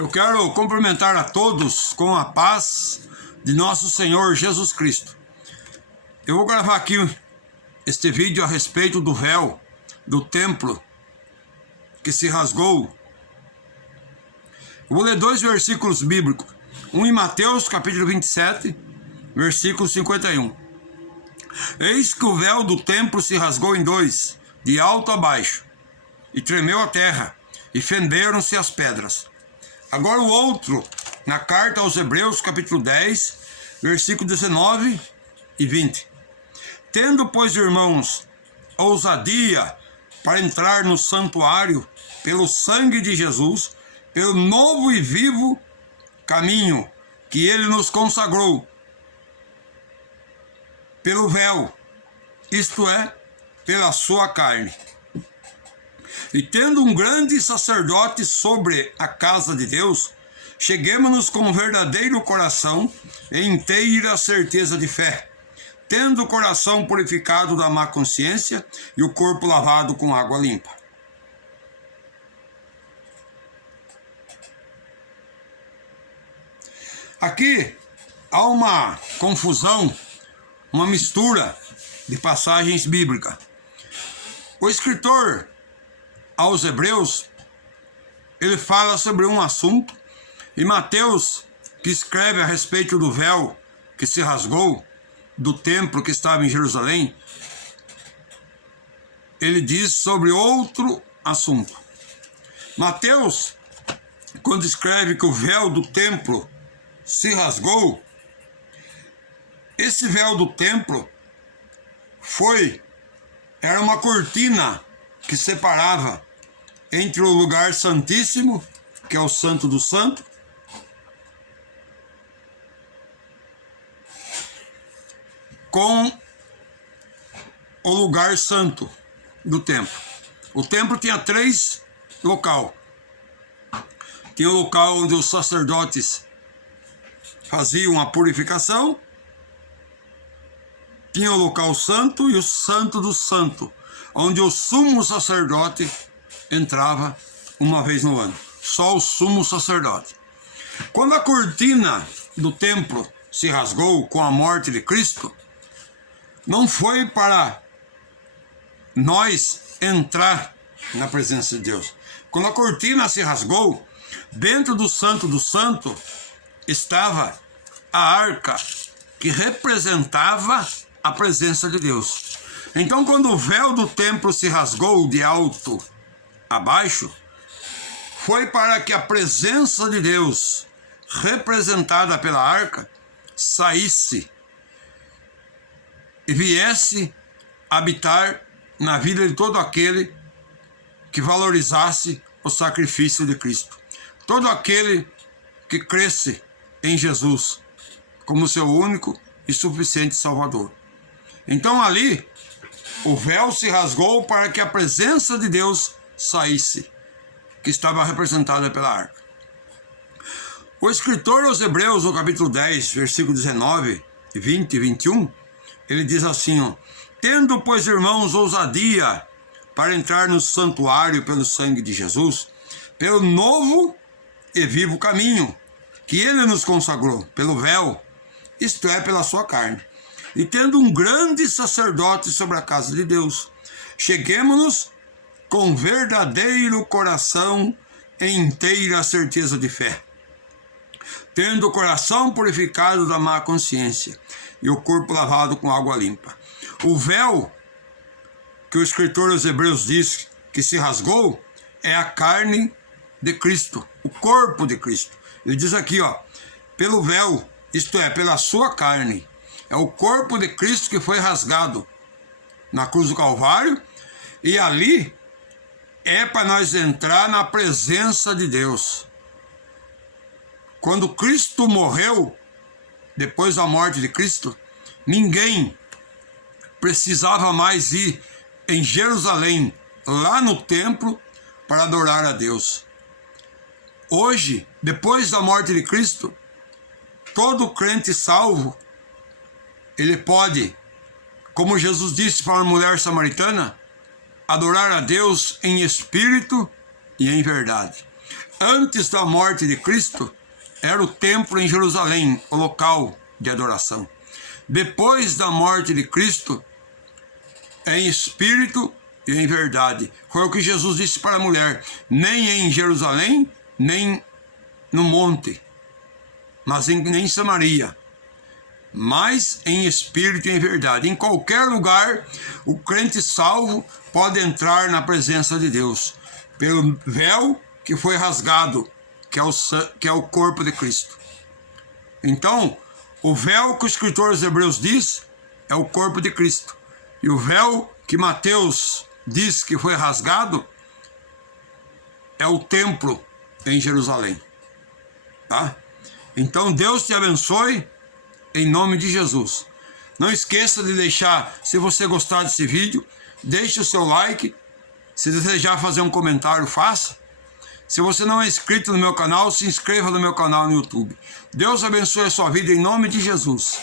Eu quero cumprimentar a todos com a paz de nosso Senhor Jesus Cristo. Eu vou gravar aqui este vídeo a respeito do véu do templo que se rasgou. Eu vou ler dois versículos bíblicos. Um em Mateus, capítulo 27, versículo 51. Eis que o véu do templo se rasgou em dois, de alto a baixo, e tremeu a terra, e fenderam-se as pedras. Agora o outro, na carta aos Hebreus, capítulo 10, versículo 19 e 20. Tendo, pois, irmãos, ousadia para entrar no santuário pelo sangue de Jesus, pelo novo e vivo caminho que ele nos consagrou, pelo véu, isto é, pela sua carne. E tendo um grande sacerdote sobre a casa de Deus, cheguemo-nos com verdadeiro coração e inteira certeza de fé, tendo o coração purificado da má consciência e o corpo lavado com água limpa. Aqui há uma confusão, uma mistura de passagens bíblicas. O escritor aos Hebreus, ele fala sobre um assunto, e Mateus, que escreve a respeito do véu que se rasgou do templo que estava em Jerusalém, ele diz sobre outro assunto. Mateus, quando escreve que o véu do templo se rasgou, esse véu do templo era uma cortina que separava entre o lugar santíssimo, que é o Santo do Santo, com o lugar santo do templo. O templo tinha três locais. Tinha o local onde os sacerdotes faziam a purificação, tinha o local santo e o santo do santo, onde o sumo sacerdote entrava uma vez no ano. Só o sumo sacerdote. Quando a cortina do templo se rasgou com a morte de Cristo, não foi para nós entrar na presença de Deus. Quando a cortina se rasgou, dentro do santo estava a arca que representava a presença de Deus. Então, quando o véu do templo se rasgou de alto a baixo, foi para que a presença de Deus, representada pela arca, saísse e viesse habitar na vida de todo aquele que valorizasse o sacrifício de Cristo. Todo aquele que cresce em Jesus como seu único e suficiente Salvador. Então ali, o véu se rasgou para que a presença de Deus saísse, que estava representada pela arca. O escritor aos Hebreus, no capítulo 10, versículo 19, 20 e 21, ele diz assim, ó: tendo, pois, irmãos, ousadia para entrar no santuário pelo sangue de Jesus, pelo novo e vivo caminho que ele nos consagrou, pelo véu, isto é, pela sua carne. E tendo um grande sacerdote sobre a casa de Deus, cheguemo-nos com verdadeiro coração e inteira certeza de fé, tendo o coração purificado da má consciência e o corpo lavado com água limpa. O véu que o escritor aos Hebreus diz que se rasgou é a carne de Cristo, o corpo de Cristo. Ele diz aqui, ó, pelo véu, isto é, pela sua carne. É o corpo de Cristo que foi rasgado na cruz do Calvário, e ali é para nós entrar na presença de Deus. Quando Cristo morreu, depois da morte de Cristo, ninguém precisava mais ir em Jerusalém, lá no templo, para adorar a Deus. Hoje, depois da morte de Cristo, todo crente salvo, ele pode, como Jesus disse para a mulher samaritana, adorar a Deus em espírito e em verdade. Antes da morte de Cristo, era o templo em Jerusalém, o local de adoração. Depois da morte de Cristo, é em espírito e em verdade. Foi o que Jesus disse para a mulher: nem em Jerusalém, nem no monte, mas nem em Samaria, mas em espírito e em verdade. Em qualquer lugar, o crente salvo pode entrar na presença de Deus, pelo véu que foi rasgado, que é o corpo de Cristo. Então, o véu que o escritor aos Hebreus diz é o corpo de Cristo. E o véu que Mateus diz que foi rasgado é o templo em Jerusalém. Tá? Então, Deus te abençoe em nome de Jesus. Não esqueça de deixar, se você gostar desse vídeo, deixe o seu like. Se desejar fazer um comentário, faça. Se você não é inscrito no meu canal, se inscreva no meu canal no YouTube. Deus abençoe a sua vida em nome de Jesus.